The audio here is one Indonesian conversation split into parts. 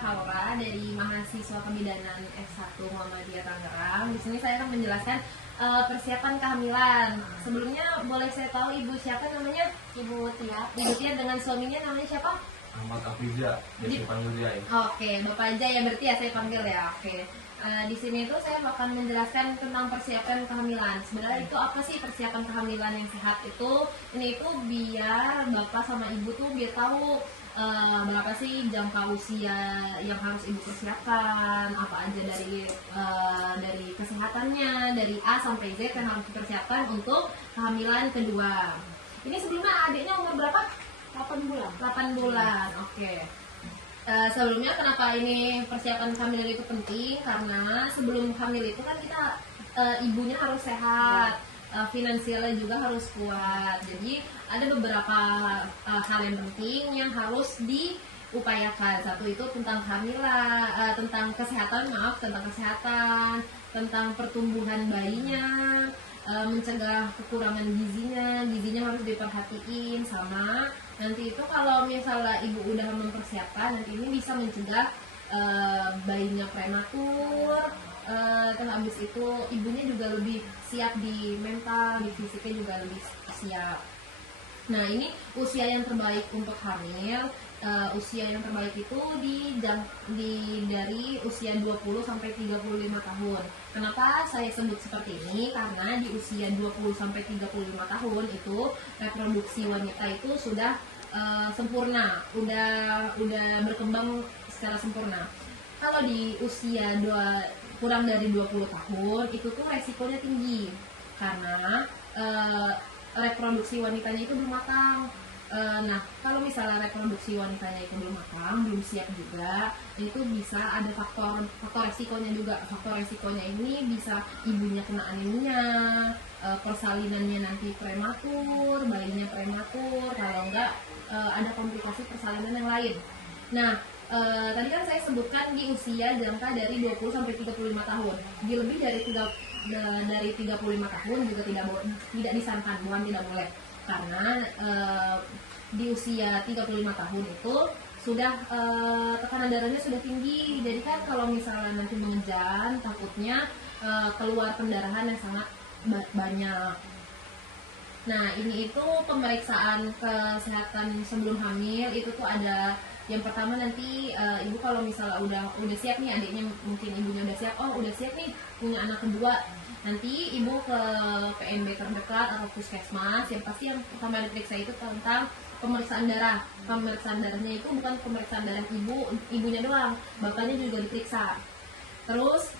Haura dari mahasiswa kebidanan S1 Muhammadiyah Tangerang. Di sini saya akan menjelaskan persiapan kehamilan. Sebelumnya boleh saya tahu Ibu siapa namanya? Ibu Tia. Ibu Tia dengan suaminya namanya siapa? Ahmad Afiza, biasa panggil dia ya. Oke, Bapak aja ya, berarti ya saya panggil ya. Oke. Di sini itu saya akan menjelaskan tentang persiapan kehamilan. Sebenarnya itu apa sih persiapan kehamilan yang sehat itu? Ini itu biar Bapak sama Ibu tuh biar tahu berapa sih jangka usia yang harus Ibu persiapkan, apa aja dari kesehatannya, dari A sampai Z yang harus dipersiapkan untuk kehamilan kedua. Ini sebelumnya adiknya umur berapa? 8 bulan. 8 bulan, oke. Sebelumnya kenapa ini persiapan kehamilan itu penting? Karena sebelum hamil itu kan kita ibunya harus sehat, finansialnya juga harus kuat. Jadi ada beberapa hal yang penting yang harus diupayakan. Satu itu tentang kehamilan, tentang kesehatan, tentang pertumbuhan bayinya, mencegah kekurangan gizinya harus diperhatiin, sama nanti itu kalau misalnya ibu udah mempersiapkan, nanti ini bisa mencegah bayinya prematur. Terus habis itu ibunya juga lebih siap di mental, di fisiknya juga lebih siap. Nah, ini usia yang terbaik untuk hamil. Usia yang terbaik itu dari usia 20 sampai 35 tahun. Kenapa saya sebut seperti ini? Karena di usia 20 sampai 35 tahun itu reproduksi wanita itu sudah sempurna, udah berkembang secara sempurna. Kalau di usia kurang dari 20 tahun itu tuh resikonya tinggi karena reproduksi wanitanya itu belum matang. Nah, kalau misalnya reproduksi wanitanya itu belum matang, belum siap juga, itu bisa ada faktor resikonya juga. Faktor resikonya ini bisa ibunya kena anemia, persalinannya nanti prematur, bayinya prematur, kalau enggak ada komplikasi persalinan yang lain. Nah, tadi kan saya sebutkan di usia jangka dari 20 sampai 35 tahun. Di lebih dari 35 tahun juga tidak disarankan, bukan tidak boleh. Karena di usia 35 tahun itu sudah tekanan darahnya sudah tinggi. Jadi kan kalau misalnya nanti mengejan, takutnya keluar pendarahan yang sangat banyak. Nah, ini itu pemeriksaan kesehatan sebelum hamil itu tuh ada. Yang pertama nanti ibu kalau misalnya udah siap nih, adiknya mungkin ibunya udah siap, udah siap nih punya anak kedua, nanti ibu ke PMB terdekat atau puskesmas. Yang pasti yang pertama diperiksa itu tentang pemeriksaan darah. Pemeriksaan darahnya itu bukan pemeriksaan darah ibunya doang, bapaknya juga diperiksa. Terus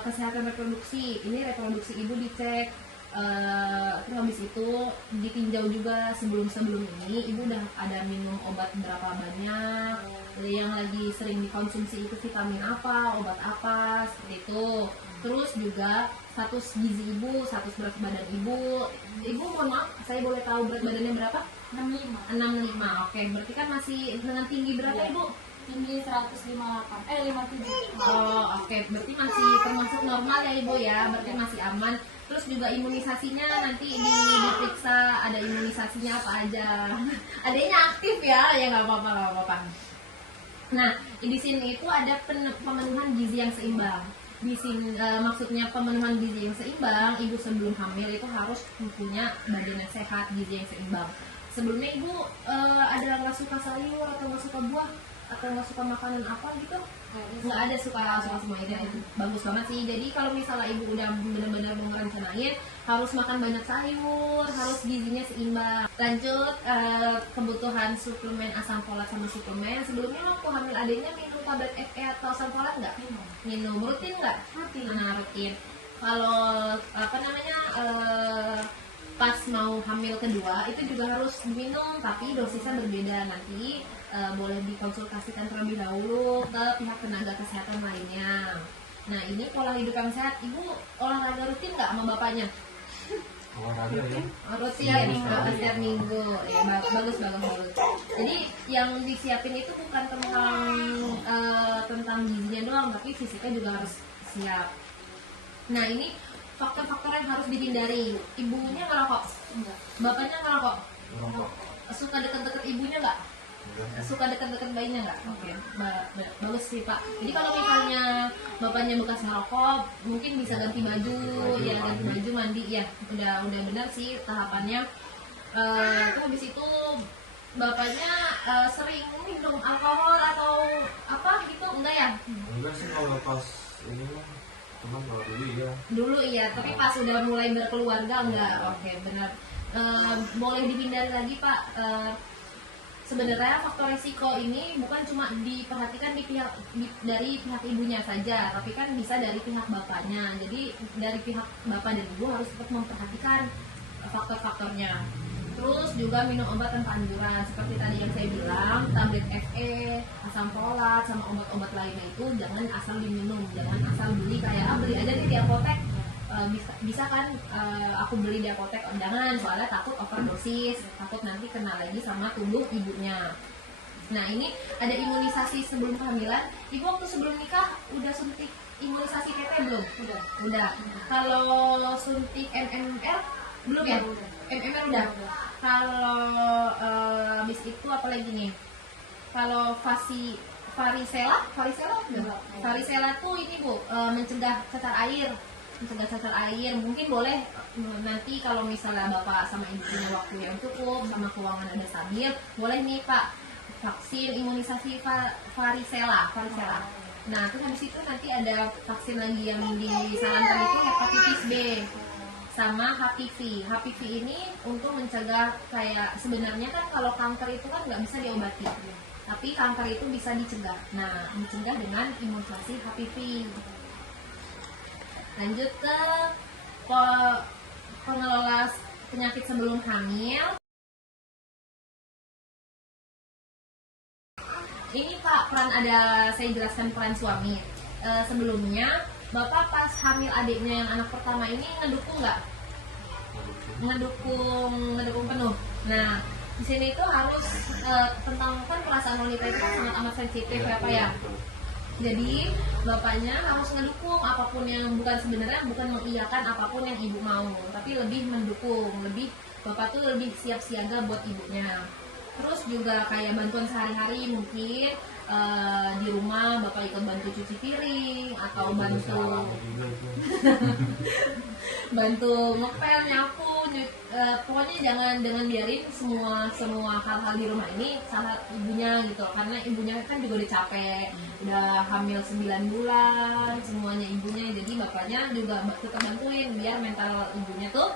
kesehatan reproduksi, ini reproduksi ibu dicek. Terus habis itu ditinjau juga sebelum ini ibu udah ada minum obat berapa banyak, yang lagi sering dikonsumsi itu vitamin apa, obat apa, seperti itu. Terus juga status gizi ibu, status berat badan ibu. Mohon maaf, saya boleh tahu berat badannya berapa? 65. Oke, berarti kan masih dengan tinggi berapa ibu? Tinggi 57. Oke, berarti masih termasuk normal ya ibu ya, berarti masih aman. Terus juga imunisasinya nanti diperiksa, ada imunisasinya apa aja. Adanya aktif ya nggak apa-apa. Nah, di sini itu ada pemenuhan gizi yang seimbang. Di sini maksudnya pemenuhan gizi yang seimbang, ibu sebelum hamil itu harus mempunyai badan yang sehat, gizi yang seimbang. Sebelumnya ibu ada nggak suka sayur atau nggak suka buah atau nggak suka makanan apa gitu? Nggak ada, suka semua itu bagus banget sih. Jadi kalau misalnya ibu udah benar-benar mau merencanain, harus makan banyak sayur, harus gizinya seimbang. Lanjut kebutuhan suplemen asam folat sama suplemen. Sebelumnya waktu hamil adiknya minum tablet FE atau asam folat nggak? Minum rutin nggak? Rutin. Kalau pas mau hamil kedua itu juga harus minum, tapi dosisnya berbeda. Nanti boleh dikonsultasikan terlebih dahulu ke pihak tenaga kesehatan lainnya. Nah, ini pola hidup yang sehat. Ibu olahraga rutin nggak sama bapaknya? Olahraga ya? Rutin, setiap minggu. Ya, bagus. Jadi yang disiapin itu bukan tentang gizinya doang, tapi fisiknya juga harus siap. Nah, ini faktor-faktor yang harus dihindari. Ibunya ngerokok? Enggak. Bapaknya ngerokok? Ngerokok. Suka deket-deket ibunya nggak? Suka dekat-dekat bayinya nggak? Oke, bagus sih Pak. Jadi kalau misalnya bapaknya bekas ngerokok, mungkin bisa ganti baju, ya ganti baju, mandi, ya udah benar sih tahapannya. Terus habis itu bapaknya sering minum alkohol atau apa gitu, enggak ya? Enggak sih kalau pas ini mah, cuman kalau dulu ya. Dulu iya, tapi pas udah mulai berkeluarga enggak. Oke, benar. Boleh dihindari lagi Pak. Sebenarnya faktor resiko ini bukan cuma diperhatikan dari pihak ibunya saja, tapi kan bisa dari pihak bapaknya. Jadi dari pihak bapak dan ibu harus tetap memperhatikan faktor-faktornya. Terus juga minum obat tanpa anjuran, seperti tadi yang saya bilang, tablet FE, asam folat, sama obat-obat lainnya itu jangan asal diminum, jangan asal beli kayak beli aja nih di apotek. Bisa kan aku beli di apotek, jangan, soalnya takut overdosis, takut nanti kena lagi sama tubuh ibunya. Nah ini ada imunisasi sebelum kehamilan. Ibu waktu sebelum nikah udah suntik imunisasi TT belum? Udah. Kalau suntik MMR belum ya? MMR udah. Kalau habis itu apa lagi nih? Kalau varicella tuh ini Bu, mencegah cacar air. Mungkin boleh nanti kalau misalnya bapak sama ibu punya waktu yang cukup, sama keuangan ada stabil, boleh nih Pak vaksin imunisasi varicella. Nah terus habis itu nanti ada vaksin lagi yang disarankan itu hepatitis B sama HPV. HPV ini untuk mencegah, kayak sebenarnya kan kalau kanker itu kan nggak bisa diobati, tapi kanker itu bisa dicegah. Nah dicegah dengan imunisasi HPV. Lanjut ke pengelola penyakit sebelum hamil. Ini Pak, saya jelaskan peran suami. Sebelumnya Bapak pas hamil adiknya yang anak pertama ini ngedukung nggak? Ngedukung penuh. Nah di sini itu harus tentang kan perasaan wanita itu sangat amat sensitif ya Pak ya. Jadi bapaknya harus ngedukung apapun yang bukan mengiyakan apapun yang ibu mau, tapi lebih mendukung, bapak tuh lebih siap siaga buat ibunya. Terus juga kayak bantuan sehari-hari mungkin di rumah bapak ikut bantu cuci piring atau bantu ngepel, nyapu, pokoknya jangan biarin semua hal-hal di rumah ini salah ibunya gitu, karena ibunya kan juga udah capek, udah hamil 9 bulan semuanya ibunya, jadi bapaknya juga tetap bantuin biar mental ibunya tuh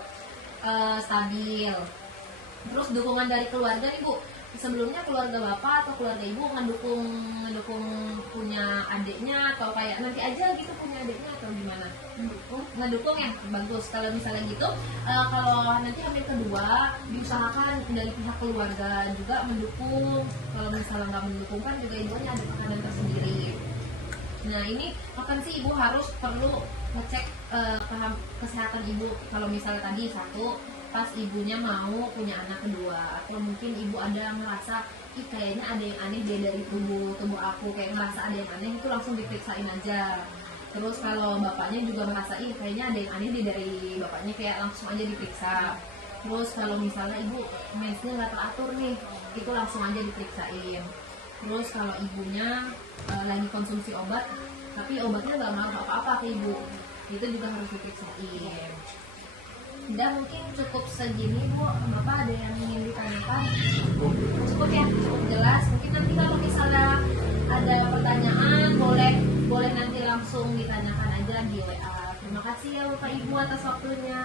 stabil. Terus dukungan dari keluarga nih Bu, sebelumnya keluarga bapak atau keluarga ibu ngedukung punya adiknya atau kayak nanti aja gitu punya adiknya atau gimana? Ngedukung ya, bagus. Kalau misalnya gitu, kalau nanti hamil kedua diusahakan dari pihak keluarga juga mendukung. Kalau misalnya nggak mendukung kan juga ibunya ada tekanan tersendiri. Nah ini bahkan sih ibu perlu ngecek kesehatan ibu. Kalau misalnya tadi satu, pas ibunya mau punya anak kedua, atau mungkin ibu ada merasa kayaknya ada yang aneh deh dari tubuh aku, kayak merasa ada yang aneh, itu langsung diperiksain aja. Terus kalau bapaknya juga merasa kayaknya ada yang aneh deh dari bapaknya, kayak langsung aja diperiksa. Terus kalau misalnya ibu mensnya nggak teratur nih, itu langsung aja diperiksain. Terus kalau ibunya lagi konsumsi obat tapi obatnya nggak ngaruh apa-apa ke ibu, itu juga harus diperiksain. Udah mungkin cukup segini Bu, Bapak ada yang ingin ditanyakan? Cukup ya, cukup jelas. Mungkin nanti kalau misalnya ada pertanyaan boleh nanti langsung ditanyakan aja di WA. Terima kasih ya Bapak Ibu atas waktunya.